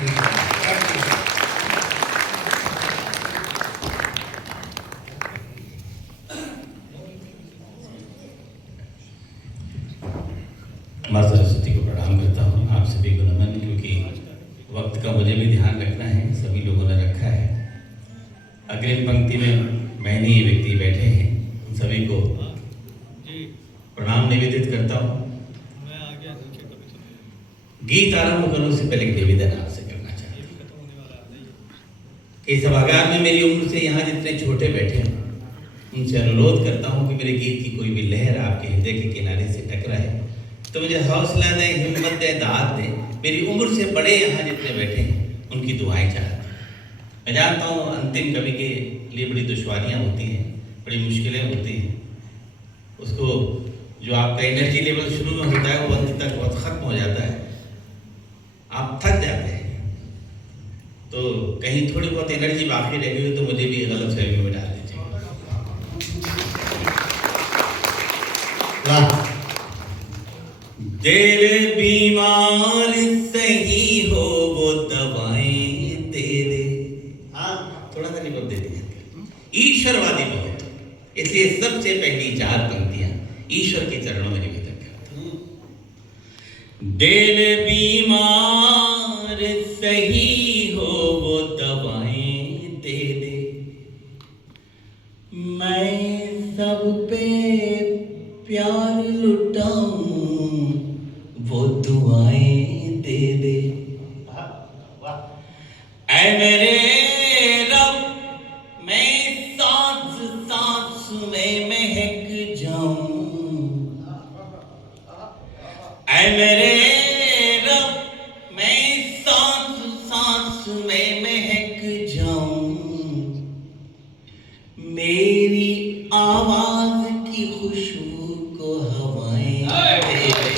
माँ सरस्वती को प्रणाम करता हूँ, आप सभी को नमन, क्योंकि वक्त का मुझे भी ध्यान रखना है, सभी लोगों ने रखा है। अग्रिम पंक्ति में मैंने ये व्यक्ति बैठे हैं, उन सभी को प्रणाम निवेदित करता हूँ। गीत आरंभ करने से पहले निवेदन आपसे करना चाहता हूँ कि सभागार में मेरी उम्र से यहाँ जितने छोटे बैठे हैं उनसे अनुरोध करता हूँ कि मेरे गीत की कोई भी लहर आपके हृदय के किनारे से टकराए तो मुझे हौसला दें, हिम्मत दें, दाद दें। मेरी उम्र से बड़े यहाँ जितने बैठे हैं उनकी दुआएं चाहते हैं। मैं जानता हूँ अंतिम कवि के लिए बड़ी दुश्वारियाँ होती हैं, बड़ी मुश्किलें होती हैं। उसको जो आपका एनर्जी लेवल शुरू में होता है वो अंत तक बहुत ख़त्म हो जाता है, आप थक जाते हैं। तो कहीं थोड़ी बहुत एनर्जी बाकी रह गई तो मुझे भी गलत फहमी में डाल दीजिए। दिल बीमार सही हो वो दवाएं दे दे। हाँ, थोड़ा सा निबत दे दिया। ईश्वरवादी बहुत, इसलिए सबसे पहली 4 पंक्तियां ईश्वर के चरणों में निवेदन करता हूं। दिल बीमार सही हो वो दवाएं दे दे, मैं सब पे प्यार लुटाऊं वो दुआएं दे दे। ऐ मेरे रब मैं सांस सांस में महक जाऊं, ऐ मेरे रब मैं सांस सांस में महक जाऊं, मेरी आवाज की खुशबू को हवाएं दे दे।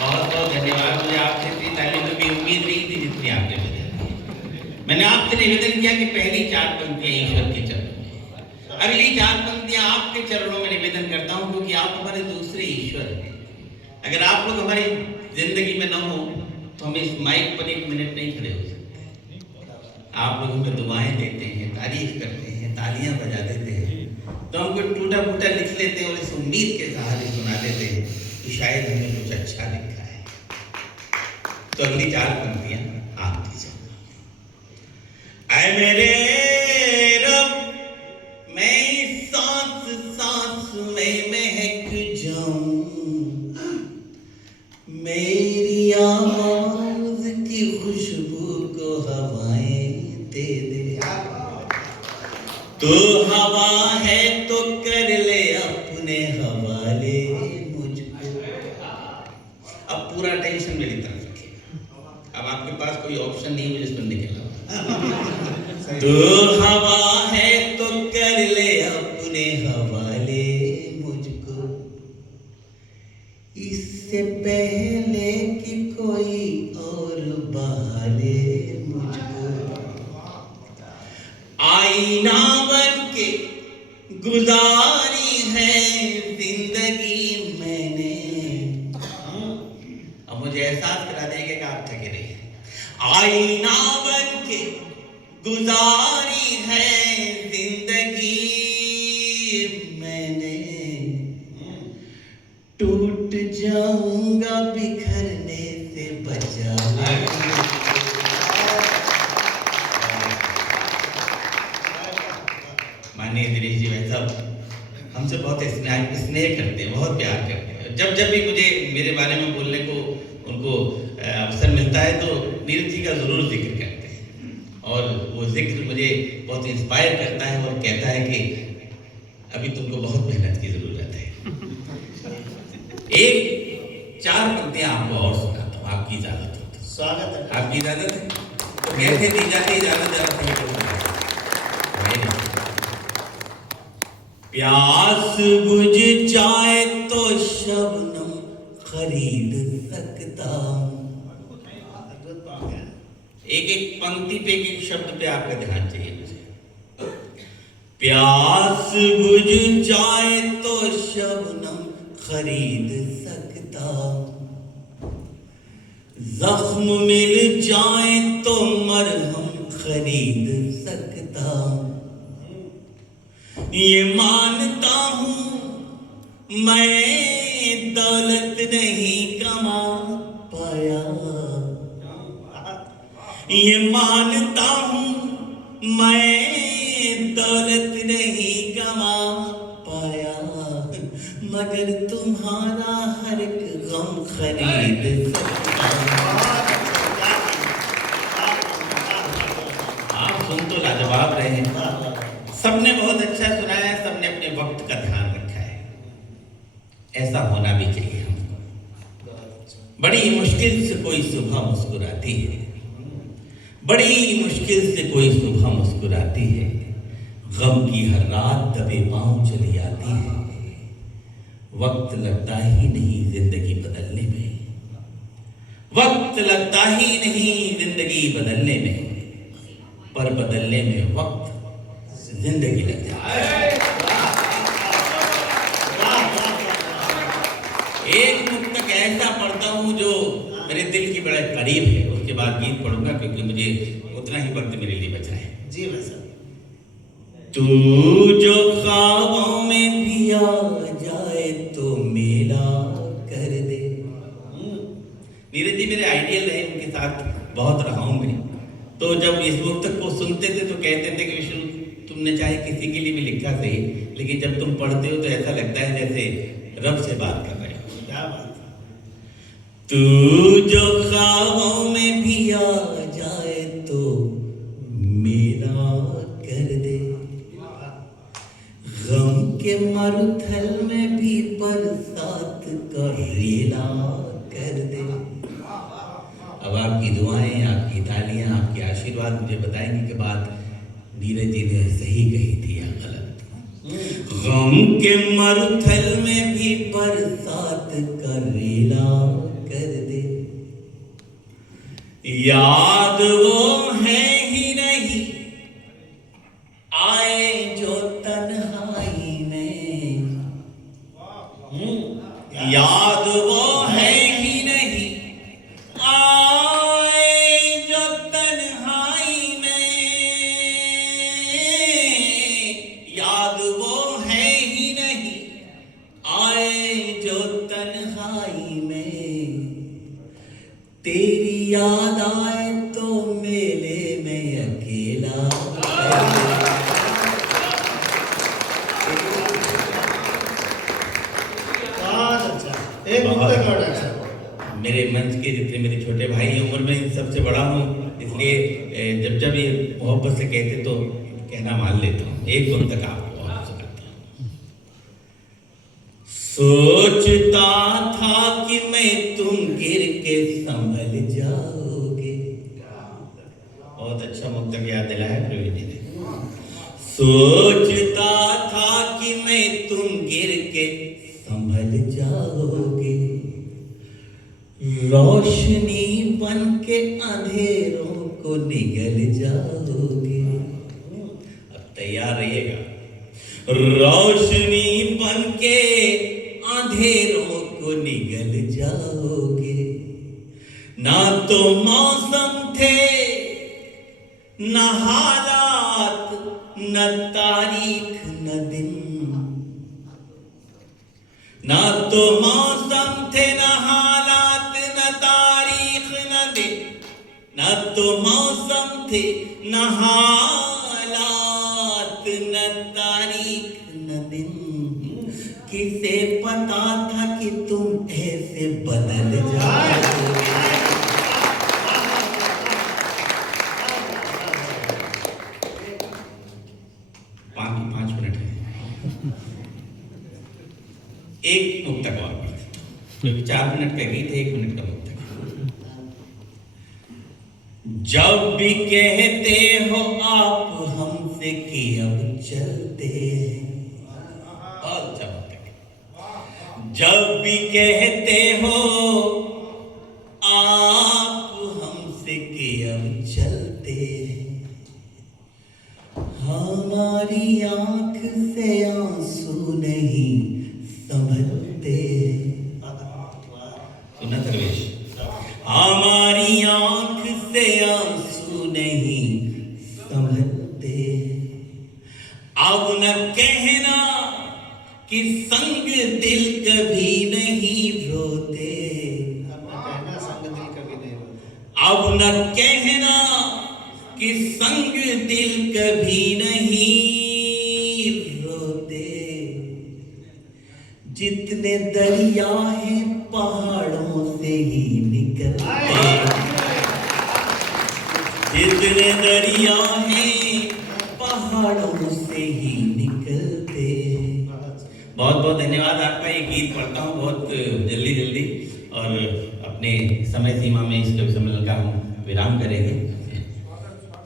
बहुत बहुत धन्यवाद। मुझे आपसे इतनी तालीम की उम्मीद नहीं थी जितनी आपने मुझे दी। मैंने आपसे निवेदन किया कि पहली 4 पंक्तियां ईश्वर के चरणों में, अगली 4 पंक्तियां आपके चरणों में निवेदन करता हूं, क्योंकि आप हमारे दूसरे ईश्वर हैं। अगर आप लोग हमारी जिंदगी में न हो तो हम इस माइक पर 1 मिनट नहीं खड़े हो सकते। आप लोग हमें दुआएं देते हैं, तारीफ करते हैं, तालियां बजा देते हैं, तो हम कोई टूटा फूटा लिख लेते हैं और इस उम्मीद के सहारे सुना देते हैं कि शायद हमने कुछ अच्छा लिखा है। तो अगली 4 पंक्तियां आप दीजिए। ऐ मेरे रब मैं सांस सांस में महक जाऊं, मेरी आवाज की खुशबू को हवाएं दे दे। तू हवा है तो कर ले अपने हवाले मुझको। अब पूरा टेंशन मेरी तरफ रखिए, अब आपके पास कोई ऑप्शन नहीं मुझे सुनने के अलावा। तू हवा है तो कर ले अपने हवाले मुझको, इससे पहले कि कोई और बहाले मुझको। आईना बन के गुजारी है जिंदगी मैंने। अब मुझे एहसास करा देंगे कि आप थके नहीं हैं। आईना बन के गुजारी है जिंदगी मैंने, टूट जाऊंगा बिखरने से बचा ले। माननीय दिनेश जी भाई साहब हमसे बहुत स्नेह करते हैं, बहुत प्यार करते हैं। जब जब भी मुझे मेरे बारे में बोलने को उनको अवसर मिलता है तो नीरज जी का ज़रूर जिक्र करते हैं, और वो जिक्र मुझे बहुत इंस्पायर करता है और कहता है कि अभी तुमको बहुत मेहनत की ज़रूरत है। एक 4 पंक्तियां आपको और सुनाता हूँ, आपकी इजाज़त हो तो। स्वागत है। आपकी इजाज़त है तो कैसे दी जाती इजाज़त? प्यास बुझ जाए तो शबनम खरीद सकता हूं। एक एक पंक्ति पे, एक एक शब्द पे आपका ध्यान चाहिए मुझे। प्यास बुझ जाए तो शबनम खरीद सकता हूं, जख्म मिल जाए तो मरहम खरीद सकता, ये मानता हूं मैं दौलत नहीं कमा पाया, ये मानता हूं मैं दौलत नहीं कमा पाया, मगर तुम्हारा हर एक गम खरीद सकता। आप सुन तो लाजवाब रहे हैं, सबने बहुत अच्छा सुनाया, सबने अपने वक्त का ध्यान रखा है। ऐसा होना भी चाहिए हमको। बड़ी मुश्किल से कोई सुबह मुस्कुराती है, बड़ी मुश्किल से कोई सुबह मुस्कुराती है, गम की हर रात दबे पांव चली आती है। वक्त लगता ही नहीं जिंदगी बदलने में, वक्त लगता ही नहीं जिंदगी बदलने में, पर बदलने में वक्त जिंदगी लग जाए। एक मुक्तक ऐसा पढ़ता हूं जो मेरे दिल के बड़े करीब है, उसके बाद गीत पढ़ूंगा क्योंकि मुझे उतना ही वक्त मेरे लिए बचा है। जी वैसा तू जो ख्वाबों में भी आ जाए तो मेला कर दे। नीरज जी मेरे आइडियल रहे, उनके साथ बहुत रहा हूं मैं, तो जब इस मुक्तक को सुनते थे तो कहते थे कि विष्णु तुमने चाहे किसी के लिए भी लिखा सही, लेकिन जब तुम पढ़ते हो तो ऐसा लगता है जैसे रब से बात कर रहे हो। क्या बात। तू जो ख्वाबों में भी आ जाए तो मेरा कर दे, गम के मरुथल में भी बरसात का रेला कर दे। अब आपकी दुआएं, आपकी तालियां, आपके आशीर्वाद मुझे बताएंगे कि बात नीरज जी ने सही कही थी या गलत। गम के मरुथल में भी बरसात का रेला कर दे, याद वो है ही नहीं आए जो तन्हाई में, याद वो है ही नहीं आए जो तन्हाई में, याद वो है ही नहीं आए जो तन्हाई में, तेरी याद आए तो मेले में अकेला। एक मुक्तक और अच्छा। मेरे मंच के जितने मेरे छोटे भाई हैं, उम्र में सबसे बड़ा हूँ, इसलिए जब जब ये मोहब्बत से कहते तो कहना मान लेता हूँ। एक मुक्तक आपको और सुनाता हूँ। सोचता था कि मैं तुम गिर के संभल जाओगे। बहुत अच्छा मुक्तक याद दिलाया प्रवीण जी ने। सोचता था कि मैं तुम गिर के संभल जाओगे, रोशनी बन के अंधेरों को निगल जाओगे। अब तैयार रहिएगा। रोशनी बन के अंधेरों को निगल जाओगे, ना तो मौसम थे न हालात न तारीख न दिन, ना तो मौसम थे न हालात न तारीख न दिन, ना तो मौसम थे न हालात न तारीख न दिन, किसे पता था कि तुम ऐसे बदल जाओगे। पाँच मिनट है, एक मुक्तक और पढ़ते। 4 मिनट का गीत है, 1 मिनट का मुक्तक। जब भी कहते हो आप हमसे कि अब चलते हैं, बहुत अच्छा मुक्तक है। जब भी कहते हो आप हमसे कि अब चलते हैं, हमारी आंख से आंसू नहीं संभलते। सुना सर्वेश? हमारी रोते आंसू नहीं संभलते। अब न कहना कि संग दिल कभी नहीं रोते। कहना संग दिल कभी नहीं रोते। अब न कहना कि संग दिल कभी नहीं रोते। जितने दरिया हैं पहाड़ों से ही निकलते। जितने दरिया हैं पहाड़ों से ही निकलते। बहुत बहुत धन्यवाद आपका। ये गीत पढ़ता हूँ बहुत जल्दी जल्दी और अपने समय सीमा में इस कवि सम्मेलन का हम विराम करेंगे।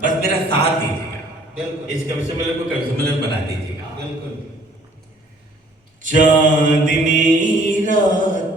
बस मेरा साथ दीजिएगा, इस कवि सम्मेलन को कवि सम्मेलन बना दीजिएगा। बिल्कुल। चांदनी रात